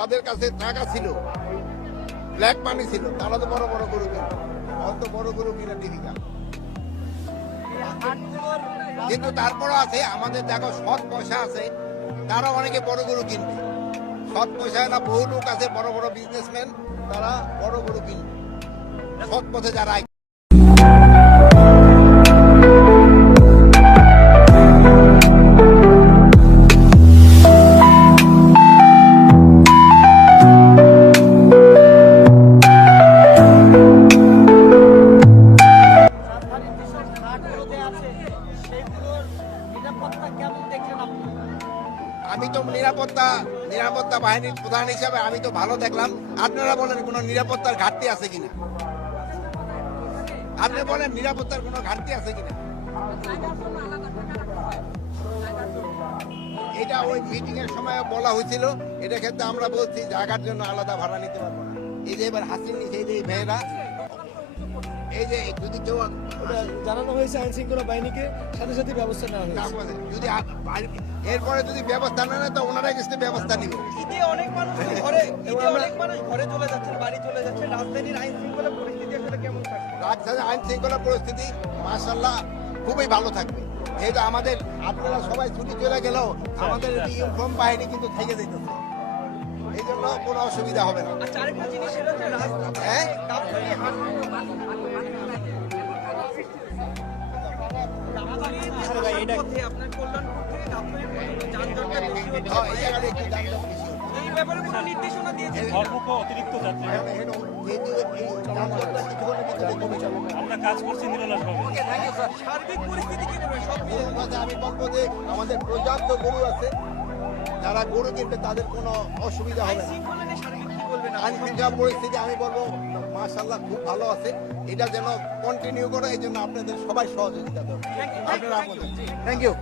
যাদের কাছে টাকা ছিল ব্ল্যাক মানি ছিল, তারা তো বড় বড় গরু কিনত এখন তো বড় গরু কিনা ডিফিকাল্ট কিন্তু তারপরও আছে, আমাদের দেখো সৎ পয়সা আছে, তারা অনেকে বড় গরু কিনবে। সৎ পয়সা না বহু লোক আছে, বড় বড় বিজনেসম্যান তারা বড় গরু কিনবে। সৎ পথে যারা আমি তো নিরাপত্তা নিরাপত্তা বাহিনীর প্রধান হিসাবে আমি তো ভালো দেখলাম। আপনারা বলেন কোনো নিরাপত্তার ঘাটতি আছে কিনা? আপনি বলেন নিরাপত্তার কোনো ঘাটতি আছে কিনা? এটা ওই মিটিং এর সময় বলা হয়েছিল। এটা ক্ষেত্রে আমরা বলছি জায়গার জন্য আলাদা ভাড়া নিতে পারব না। এই যে এবার হাসিন এই যে মেয়েরা এই যে যদি কেউ জানানো হয়েছে আইন শৃঙ্খলা বাহিনীকে সাথে সাথে ব্যবস্থা নেওয়া হয়েছে। যদি এরপরে যদি ব্যবস্থা না নেয় তো ওনারাই কিছু ব্যবস্থা নিবে। ঈদে অনেক মানুষ ঘরে ঈদে অনেক মানুষ ঘরে চলে যাচ্ছেন বাড়ি চলে যাচ্ছেন। রাজধানীর আইন শৃঙ্খলা পরিস্থিতি আসলে কেমন থাকবে রাজধানী আইন শৃঙ্খলা পরিস্থিতি মার্শাল্লাহ খুবই ভালো থাকবে। যেহেতু আমাদের আপনারা সবাই ছুটি চলে গেলেও আমাদের ইউনিফর্ম বাহিনী কিন্তু থেকে যেতেছে। এই জন্য কোনো অসুবিধা হবে না। আচ্ছা হ্যাঁ? গাবতলীর আপনার কল্যাণপুর থেকে গাবতলী যানজটটা বেশি হচ্ছে। হ্যাঁ, এই ব্যাপারে কোনো নির্দেশনা দিয়েছেন? অল্প অতিরিক্ত যাত্রী। আমরা কাজ করছি সার্বিক পরিস্থিতি কি গরুর কথা আমি বলব যে আমাদের পর্যাপ্ত গরু আছে যারা গরু কিনবে তাদের কোনো অসুবিধা হবে না। আইন পরিস্থিতি আমি বলব মার্শাল্লাহ খুব ভালো আছে। এটা যেন কন্টিনিউ করে এই জন্য আপনাদের সবাই সহযোগিতা দেবেন আপনারা থ্যাংক ইউ